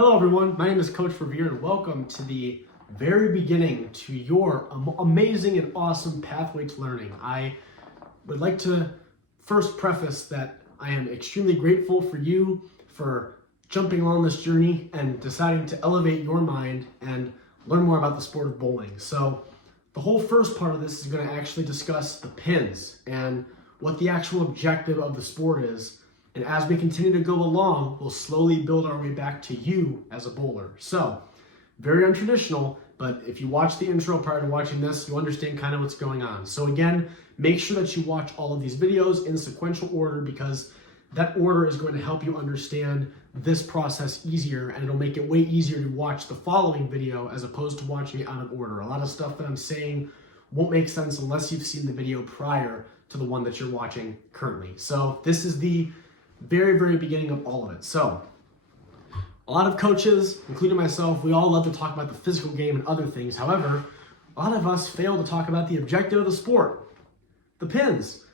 Hello everyone, my name is Coach Revere and welcome to the very beginning to your amazing and awesome pathway to learning. I would like to first preface that I am extremely grateful for you for jumping on this journey and deciding to elevate your mind and learn more about the sport of bowling. So the whole first part of this is going to actually discuss the pins and what the actual objective of the sport is. And as we continue to go along, we'll slowly build our way back to you as a bowler. So, very untraditional, but if you watch the intro prior to watching this, you'll understand kind of what's going on. So again, make sure that you watch all of these videos in sequential order because that order is going to help you understand this process easier, and it'll make it way easier to watch the following video as opposed to watching it out of order. A lot of stuff that I'm saying won't make sense unless you've seen the video prior to the one that you're watching currently. So this is the very beginning of all of it. So a lot of coaches, including myself, we all love to talk about the physical game and other things. However, a lot of us fail to talk about the objective of the sport, the pins.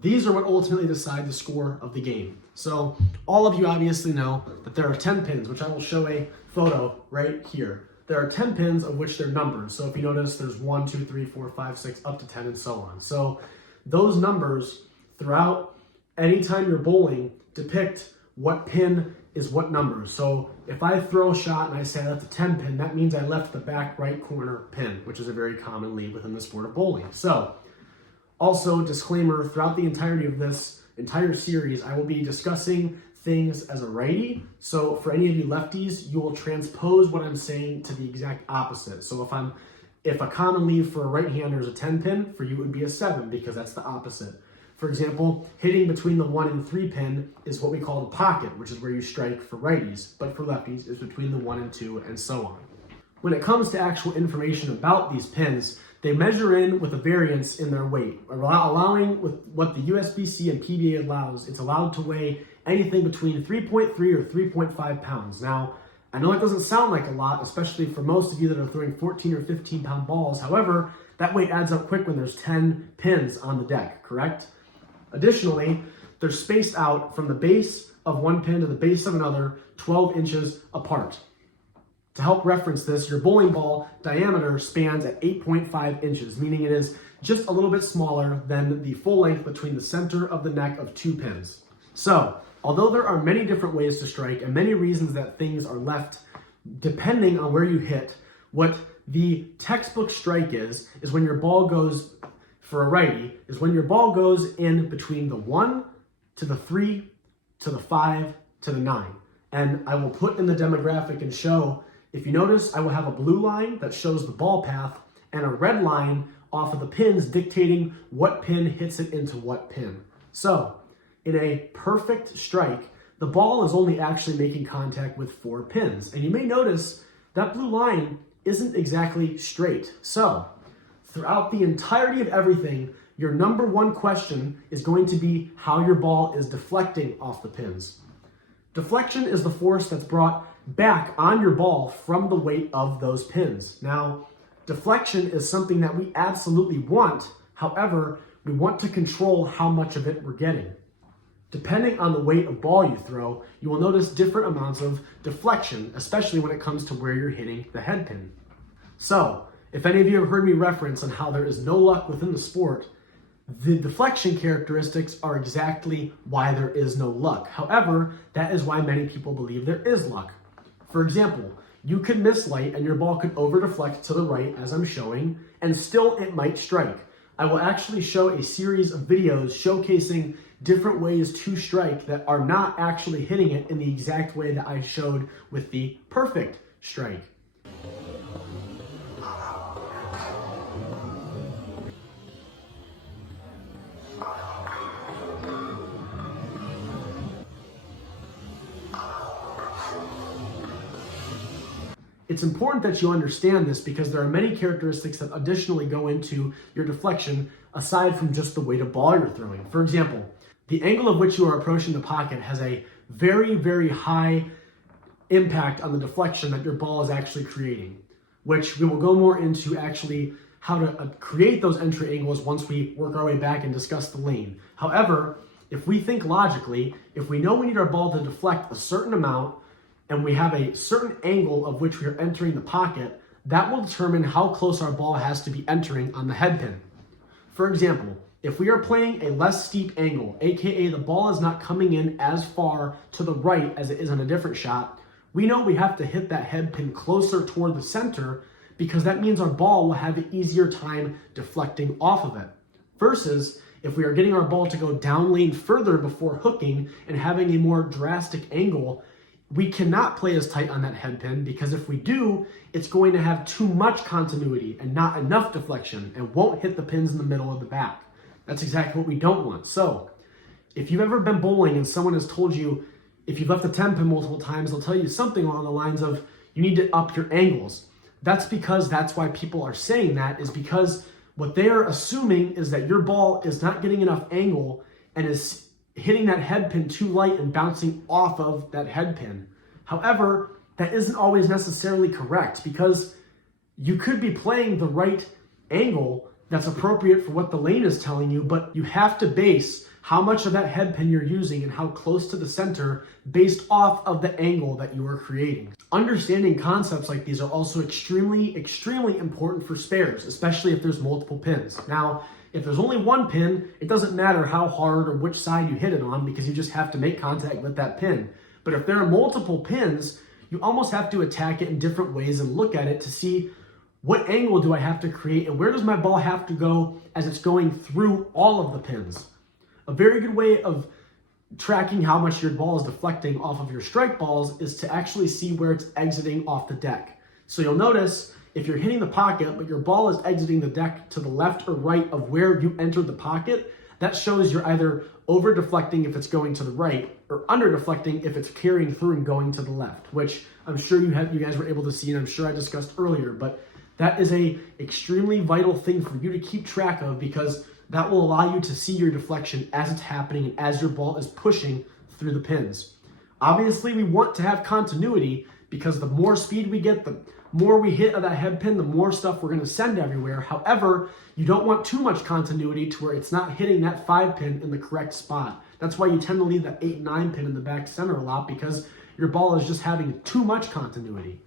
These are what ultimately decide the score of the game. So all of you obviously know that there are 10 pins, which I will show a photo right here. There are 10 pins of which they're numbers. So if you notice, there's 1, 2, 3, 4, 5, 6, up to 10 and so on. So those numbers throughout anytime you're bowling depict what pin is what number. So if I throw a shot and I say I left a 10 pin, that means I left the back right corner pin, which is a very common lead within the sport of bowling. So also, disclaimer, throughout the entirety of this entire series, I will be discussing things as a righty. So for any of you lefties, you will transpose what I'm saying to the exact opposite. So if a common lead for a right-hander is a 10 pin, for you it would be a 7 because that's the opposite. For example, hitting between the 1 and 3 pin is what we call the pocket, which is where you strike for righties, but for lefties it's between the 1 and 2 and so on. When it comes to actual information about these pins, they measure in with a variance in their weight, allowing with what the USBC and PBA allows, it's allowed to weigh anything between 3.3 or 3.5 pounds. Now, I know it doesn't sound like a lot, especially for most of you that are throwing 14 or 15 pound balls. However, that weight adds up quick when there's 10 pins on the deck, correct? Additionally, they're spaced out from the base of one pin to the base of another 12 inches apart. To help reference this, your bowling ball diameter spans at 8.5 inches, meaning it is just a little bit smaller than the full length between the center of the neck of 2 pins. So, although there are many different ways to strike and many reasons that things are left depending on where you hit, what the textbook strike is when your ball goes, for a righty, is when your ball goes in between the 1 to the 3 to the 5 to the 9. And I will put in the demographic and show, if you notice, I will have a blue line that shows the ball path and a red line off of the pins dictating what pin hits it into what pin. So, in a perfect strike, the ball is only actually making contact with 4 pins. And you may notice that blue line isn't exactly straight. So, throughout the entirety of everything, your number one question is going to be how your ball is deflecting off the pins. Deflection is the force that's brought back on your ball from the weight of those pins. Now, deflection is something that we absolutely want. However, we want to control how much of it we're getting. Depending on the weight of ball you throw, you will notice different amounts of deflection, especially when it comes to where you're hitting the head pin. So, if any of you have heard me reference on how there is no luck within the sport, the deflection characteristics are exactly why there is no luck. However, that is why many people believe there is luck. For example, you could miss light and your ball could over deflect to the right as I'm showing, and still it might strike. I will actually show a series of videos showcasing different ways to strike that are not actually hitting it in the exact way that I showed with the perfect strike. It's important that you understand this because there are many characteristics that additionally go into your deflection aside from just the weight of ball you're throwing. For example, the angle of which you are approaching the pocket has a very high impact on the deflection that your ball is actually creating, which we will go more into actually how to create those entry angles once we work our way back and discuss the lane. However, if we think logically, if we know we need our ball to deflect a certain amount, and we have a certain angle of which we are entering the pocket, that will determine how close our ball has to be entering on the head pin. For example, if we are playing a less steep angle, aka the ball is not coming in as far to the right as it is on a different shot, we know we have to hit that head pin closer toward the center because that means our ball will have an easier time deflecting off of it. Versus if we are getting our ball to go down lane further before hooking and having a more drastic angle, we cannot play as tight on that head pin because if we do, it's going to have too much continuity and not enough deflection and won't hit the pins in the middle of the back. That's exactly what we don't want. So if you've ever been bowling and someone has told you, if you've left the 10 pin multiple times, they'll tell you something along the lines of, you need to up your angles. That's why people are saying that, is because what they are assuming is that your ball is not getting enough angle and is hitting that head pin too light and bouncing off of that head pin. However, that isn't always necessarily correct because you could be playing the right angle that's appropriate for what the lane is telling you, but you have to base how much of that head pin you're using and how close to the center based off of the angle that you are creating. Understanding concepts like these are also extremely, extremely important for spares, especially if there's multiple pins. Now, if there's only one pin, it doesn't matter how hard or which side you hit it on because you just have to make contact with that pin. But if there are multiple pins, you almost have to attack it in different ways and look at it to see what angle do I have to create and where does my ball have to go as it's going through all of the pins. A very good way of tracking how much your ball is deflecting off of your strike balls is to actually see where it's exiting off the deck. So you'll notice if you're hitting the pocket, but your ball is exiting the deck to the left or right of where you entered the pocket, that shows you're either over deflecting if it's going to the right or under deflecting if it's carrying through and going to the left, which I'm sure you guys were able to see and I'm sure I discussed earlier, but that is a extremely vital thing for you to keep track of because that will allow you to see your deflection as it's happening and as your ball is pushing through the pins. Obviously, we want to have continuity because the more speed we get, the more we hit of that head pin, the more stuff we're going to send everywhere. However, you don't want too much continuity to where it's not hitting that 5 pin in the correct spot. That's why you tend to leave that 8, 9 pin in the back center a lot because your ball is just having too much continuity.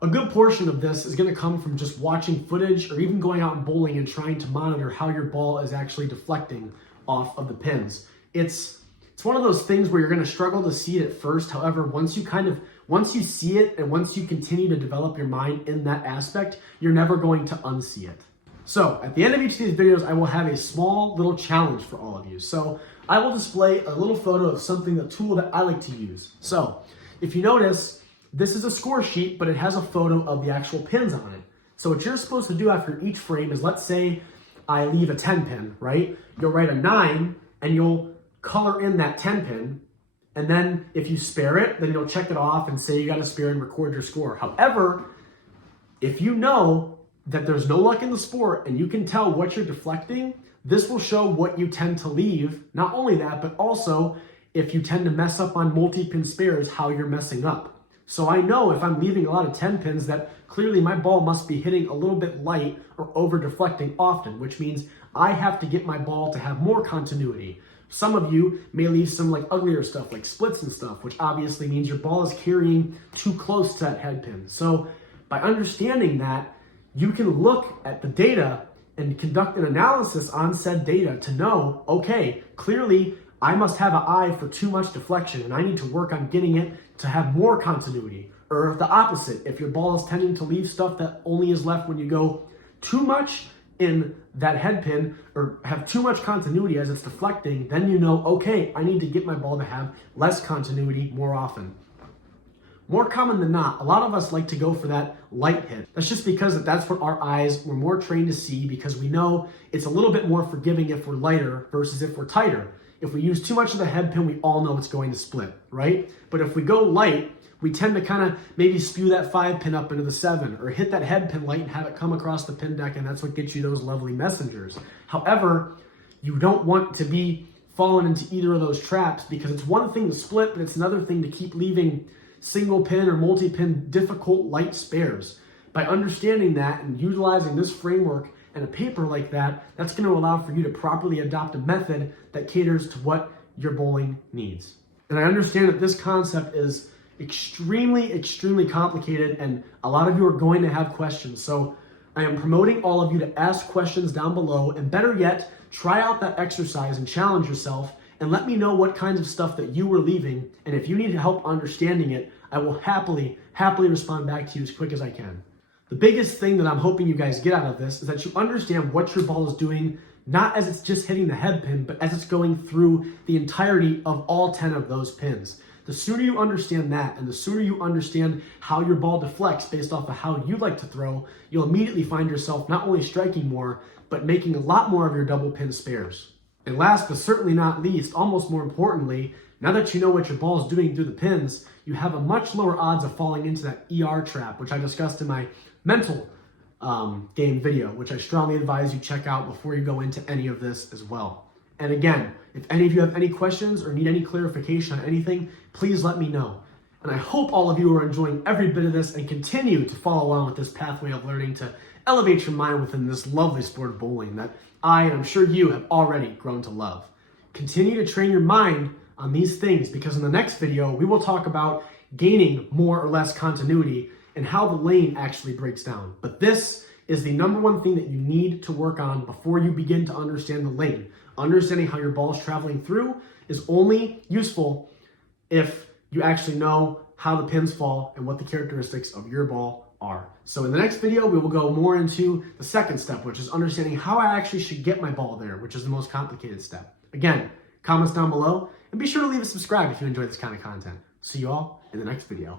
A good portion of this is going to come from just watching footage or even going out and bowling and trying to monitor how your ball is actually deflecting off of the pins. It's one of those things where you're going to struggle to see it at first. However, once you see it and once you continue to develop your mind in that aspect, you're never going to unsee it. So at the end of each of these videos, I will have a small little challenge for all of you. So I will display a little photo of a tool that I like to use. So if you notice, this is a score sheet, but it has a photo of the actual pins on it. So what you're supposed to do after each frame is, let's say I leave a 10 pin, right? You'll write a 9 and you'll color in that 10 pin. And then if you spare it, then you'll check it off and say you got a spare and record your score. However, if you know that there's no luck in the sport and you can tell what you're deflecting, this will show what you tend to leave. Not only that, but also if you tend to mess up on multi-pin spares, how you're messing up. So I know if I'm leaving a lot of 10 pins that clearly my ball must be hitting a little bit light or over deflecting often, which means I have to get my ball to have more continuity. Some of you may leave some like uglier stuff like splits and stuff, which obviously means your ball is carrying too close to that head pin. So by understanding that, you can look at the data and conduct an analysis on said data to know, okay, clearly I must have an eye for too much deflection and I need to work on getting it to have more continuity. Or the opposite, if your ball is tending to leave stuff that only is left when you go too much in that head pin or have too much continuity as it's deflecting, then you know, okay, I need to get my ball to have less continuity more often. More common than not, a lot of us like to go for that light hit. That's just because that's what our eyes were more trained to see because we know it's a little bit more forgiving if we're lighter versus if we're tighter. If we use too much of the head pin, we all know it's going to split, right? But if we go light, we tend to kind of maybe spew that 5 pin up into the 7 or hit that head pin light and have it come across the pin deck, and that's what gets you those lovely messengers. However, you don't want to be falling into either of those traps because it's one thing to split, but it's another thing to keep leaving single pin or multi-pin difficult light spares. By understanding that and utilizing this framework and a paper like that, that's going to allow for you to properly adopt a method that caters to what your bowling needs. And I understand that this concept is extremely complicated, and a lot of you are going to have questions. So I am promoting all of you to ask questions down below, and better yet, try out that exercise and challenge yourself and let me know what kinds of stuff that you were leaving. And if you need help understanding it, I will happily respond back to you as quick as I can. The biggest thing that I'm hoping you guys get out of this is that you understand what your ball is doing, not as it's just hitting the head pin, but as it's going through the entirety of all 10 of those pins. The sooner you understand that, and the sooner you understand how your ball deflects based off of how you like to throw, you'll immediately find yourself not only striking more, but making a lot more of your double pin spares. And last but certainly not least, almost more importantly, now that you know what your ball is doing through the pins, you have a much lower odds of falling into that ER trap, which I discussed in my mental game video, which I strongly advise you check out before you go into any of this as well. And again, if any of you have any questions or need any clarification on anything, please let me know. And I hope all of you are enjoying every bit of this and continue to follow along with this pathway of learning to elevate your mind within this lovely sport of bowling that I, and I'm sure you, have already grown to love. Continue to train your mind on these things, because in the next video, we will talk about gaining more or less continuity and how the lane actually breaks down. But this is the number one thing that you need to work on before you begin to understand the lane. Understanding how your ball is traveling through is only useful if you actually know how the pins fall and what the characteristics of your ball are. So in the next video, we will go more into the second step, which is understanding how I actually should get my ball there, which is the most complicated step. Again, comments down below, and be sure to leave a subscribe if you enjoy this kind of content. See you all in the next video.